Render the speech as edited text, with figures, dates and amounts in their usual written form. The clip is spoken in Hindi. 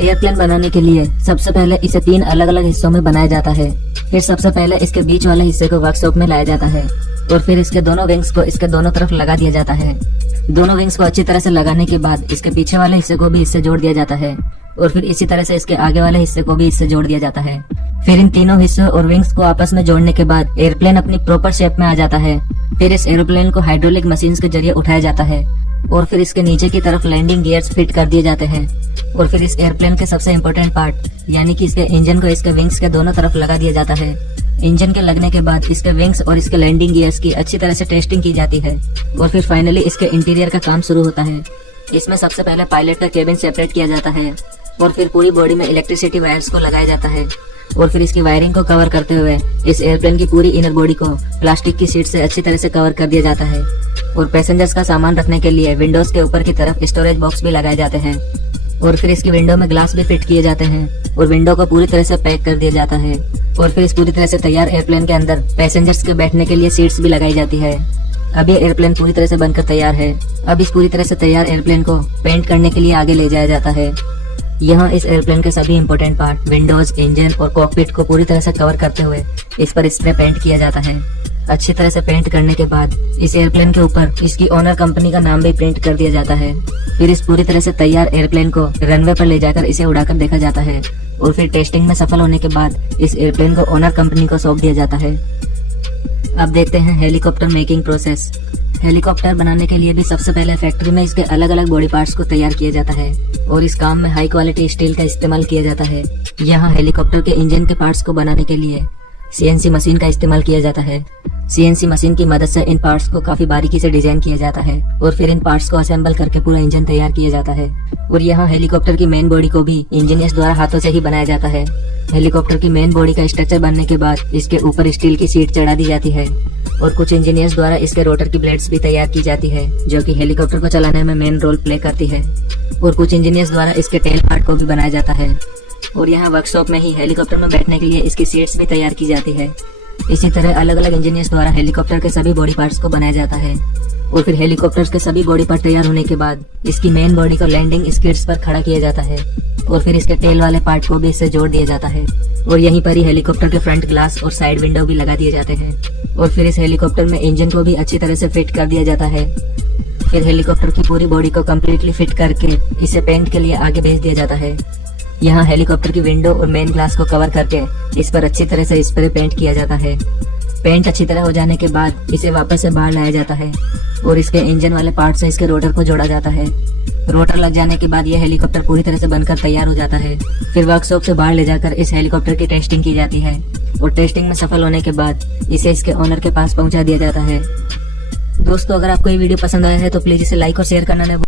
एयरप्लेन बनाने के लिए सबसे पहले इसे 3 अलग अलग हिस्सों में बनाया जाता है। फिर सबसे पहले इसके बीच वाले हिस्से को वर्कशॉप में लाया जाता है और फिर इसके दोनों विंग्स को इसके दोनों तरफ लगा दिया जाता है। दोनों विंग्स को अच्छी तरह से लगाने के बाद इसके पीछे वाले हिस्से को भी इससे जोड़ दिया जाता है और फिर इसी तरह से इसके आगे वाले हिस्से को भी इससे जोड़ दिया जाता है। फिर इन तीनों हिस्सों और विंग्स को आपस में जोड़ने के बाद एयरप्लेन अपनी प्रॉपर शेप में आ जाता है। फिर इस एरोप्लेन को हाइड्रोलिक मशीन के जरिए उठाया जाता है और फिर इसके नीचे की तरफ लैंडिंग गियर्स फिट कर दिए जाते हैं और फिर इस एयरप्लेन के सबसे इम्पोर्टेंट पार्ट यानी कि इसके इंजन को इसके विंग्स के दोनों तरफ लगा दिया जाता है। इंजन के लगने के बाद इसके विंग्स और इसके लैंडिंग गियर्स की अच्छी तरह से टेस्टिंग की जाती है और फिर फाइनली इसके इंटीरियर का काम शुरू होता है। इसमें सबसे पहले पायलट का केबिन सेपरेट किया जाता है और फिर पूरी बॉडी में इलेक्ट्रिसिटी वायर्स को लगाया जाता है और फिर इसकी वायरिंग को कवर करते हुए इस एयरप्लेन की पूरी इनर बॉडी को प्लास्टिक की शीट से अच्छी तरह से कवर कर दिया जाता है और पैसेंजर्स का सामान रखने के लिए विंडोज के ऊपर की तरफ स्टोरेज बॉक्स भी लगाए जाते हैं और फिर इसकी विंडो में ग्लास भी फिट किए जाते हैं और विंडो को पूरी तरह से पैक कर दिया जाता है और फिर इस पूरी तरह से तैयार एयरप्लेन के अंदर पैसेंजर्स के बैठने के लिए सीट्स भी लगाई जाती है। अब ये एयरप्लेन पूरी तरह से बनकर तैयार है। अब इस पूरी तरह से तैयार एयरप्लेन को पेंट करने के लिए आगे ले जाया जाता है। यहाँ इस एयरप्लेन के सभी इंपॉर्टेंट पार्ट विंडोज, इंजन और कॉकपिट को पूरी तरह से कवर करते हुए इस पर स्प्रे पेंट किया जाता है। अच्छी तरह से पेंट करने के बाद इस एयरप्लेन के ऊपर इसकी ओनर कंपनी का नाम भी प्रिंट कर दिया जाता है। फिर इस पूरी तरह से तैयार एयरप्लेन को रनवे पर ले जाकर इसे उड़ाकर देखा जाता है और फिर टेस्टिंग में सफल होने के बाद इस एयरप्लेन को ओनर कंपनी को सौंप दिया जाता है। अब देखते हैं हेलीकॉप्टर मेकिंग प्रोसेस। हेलीकॉप्टर बनाने के लिए भी सबसे पहले फैक्ट्री में इसके अलग अलग बॉडी पार्ट्स को तैयार किया जाता है और इस काम में हाई क्वालिटी स्टील का इस्तेमाल किया जाता है। यहाँ हेलीकॉप्टर के इंजन के पार्ट्स को बनाने के लिए सीएनसी मशीन का इस्तेमाल किया जाता है। सीएनसी मशीन की मदद से इन पार्ट्स को काफी बारीकी से डिजाइन किया जाता है और फिर इन पार्ट्स को असेंबल करके पूरा इंजन तैयार किया जाता है। और यहाँ हेलीकॉप्टर की मेन बॉडी को भी इंजीनियर्स द्वारा हाथों से ही बनाया जाता है। हेलीकॉप्टर की मेन बॉडी का स्ट्रक्चर बनने के बाद इसके ऊपर स्टील की शीट चढ़ा दी जाती है और कुछ इंजीनियर्स द्वारा इसके रोटर की ब्लेड्स भी तैयार की जाती है जो कि हेलीकॉप्टर को चलाने में मेन रोल प्ले करती है और कुछ इंजीनियर्स द्वारा इसके टेल पार्ट को भी बनाया जाता है। और यहाँ वर्कशॉप में ही हेलीकॉप्टर में बैठने के लिए इसकी सीट्स भी तैयार की जाती है। इसी तरह अलग अलग इंजीनियर्स द्वारा हेलीकॉप्टर के सभी बॉडी पार्ट्स को बनाया जाता है और फिर हेलीकॉप्टर के सभी बॉडी पार्ट तैयार होने के बाद इसकी मेन बॉडी को लैंडिंग स्किड्स पर खड़ा किया जाता है और फिर इसके टेल वाले पार्ट को भी इससे जोड़ दिया जाता है और यहीं पर ही हेलीकॉप्टर के फ्रंट ग्लास और साइड विंडो भी लगा दिए जाते हैं और फिर इस हेलीकॉप्टर में इंजन को भी अच्छी तरह से फिट कर दिया जाता है। फिर हेलीकॉप्टर की पूरी बॉडी को कम्प्लीटली फिट करके इसे पेंट के लिए आगे भेज दिया जाता है। यहाँ हेलीकॉप्टर की विंडो और मेन ग्लास को कवर करके इस पर अच्छी तरह से स्प्रे पेंट किया जाता है। पेंट अच्छी तरह हो जाने के बाद इसे वापस से बाहर लाया जाता है और इसके इंजन वाले पार्ट से इसके रोटर को जोड़ा जाता है। रोटर लग जाने के बाद यह हेलीकॉप्टर पूरी तरह से बनकर तैयार हो जाता है। फिर वर्कशॉप से बाहर ले जाकर इस हेलीकॉप्टर की टेस्टिंग की जाती है और टेस्टिंग में सफल होने के बाद इसे इसके ओनर के पास पहुंचा दिया जाता है। दोस्तों, अगर आपको ये वीडियो पसंद आया है तो प्लीज इसे लाइक और शेयर करना न